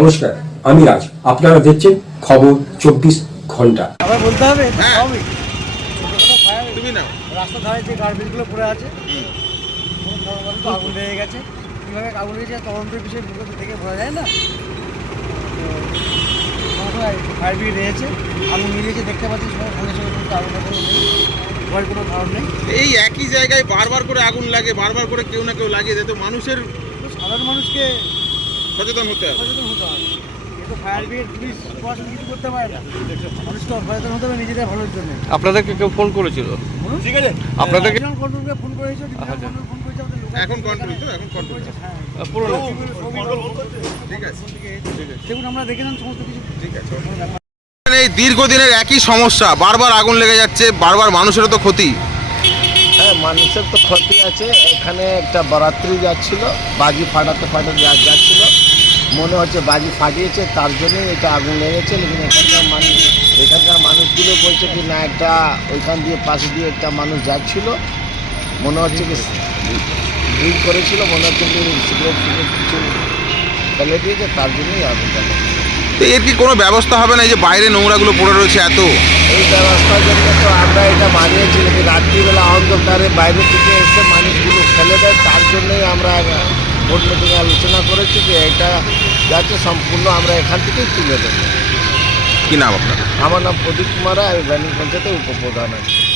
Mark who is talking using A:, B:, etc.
A: নমস্কার আমি রাজ। আপনারা দেখছেন খবর চব্বিশ ঘণ্টা।
B: আবার বলতে হবে?
C: হ্যাঁ।
B: ধারে যে গার্বেজগুলো পড়ে আছে আগুন লেগে গেছে কীভাবে আগুন লেগেছে তদন্তের বিষয়ে বিগত থেকে বোঝা যায় না? ফায়ার ব্রিগেড রয়েছে আগুন নিয়েছে দেখতে পাচ্ছি সবাই সঙ্গে সঙ্গে কিন্তু আগুন লাগানো ভয়ের কোনো কারণ নেই।
C: এই একই জায়গায় বারবার করে আগুন লাগে বারবার করে কেউ না কেউ লাগিয়ে দেয়। তো মানুষের
B: তো সাধারণ মানুষকে
C: সচেতন হতে হবে।
B: সচেতন হতে হবে। কিন্তু ফায়ার ব্রিগেড পুলিশ প্রশাসন কিছু করতে পারে না। মানুষকে সচেতন হতে হবে নিজেদের ভালোর জন্য।
D: আপনাদেরকে কেউ ফোন করেছিল?
B: ঠিক আছে।
D: আপনাদেরকে
B: ফোন
D: আচ্ছা।
B: ফোন করেছে আমাদের
C: এখন কন্ট্রোল তো এখন কন্ট্রোল
B: হ্যাঁ
C: ঠিক আছে।
B: আমরা দেখে নেন সমস্ত কিছু।
C: ঠিক আছে। এই দীর্ঘদিনের একই সমস্যা বারবার আগুন লেগে যাচ্ছে বারবার মানুষেরও তো ক্ষতি।
E: হ্যাঁ মানুষের তো ক্ষতি আছে। এখানে একটা বরাত্রি যাচ্ছিল বাজি ফাটাতে ফাটাতে যা- যাচ্ছিল। মনে হচ্ছে বাজি ফাটিয়েছে তার জন্যই এটা আগুন লেগেছে লেকিন এখানকার মানুষ এখানকার মানুষগুলো বলছে কি না একটা ওইখান দিয়ে পাশে দিয়ে একটা মানুষ যাচ্ছিল মনে হচ্ছে কি ড্রিঙ্ক করেছিল মনে হচ্ছে কি সিগারেট ফিগারেট কিছু ফেলে দিয়েছে তার জন্যই আগুনটা।
C: তো এর কি কোনো ব্যবস্থা হবে না এই যে বাইরে নোংরাগুলো পড়ে রয়েছে এত
E: এই ব্যবস্থার জন্য তো আমরা এটা মানিয়েছি নাকি রাত্রিবেলা অন্ধকারে বাইরে থেকে এসে মানুষগুলো ফেলে দেয় তার জন্যই আমরা বোর্ড মিটিংয়ে আলোচনা করেছি যে এটা যাতে সম্পূর্ণ আমরা এখান থেকেই তুলে দেবো।
C: কি নাম আপনার?
E: আমার নাম প্রদীপ কুমার আমি ব্যানিং পঞ্চায়েতের উপপ্রধান আছি।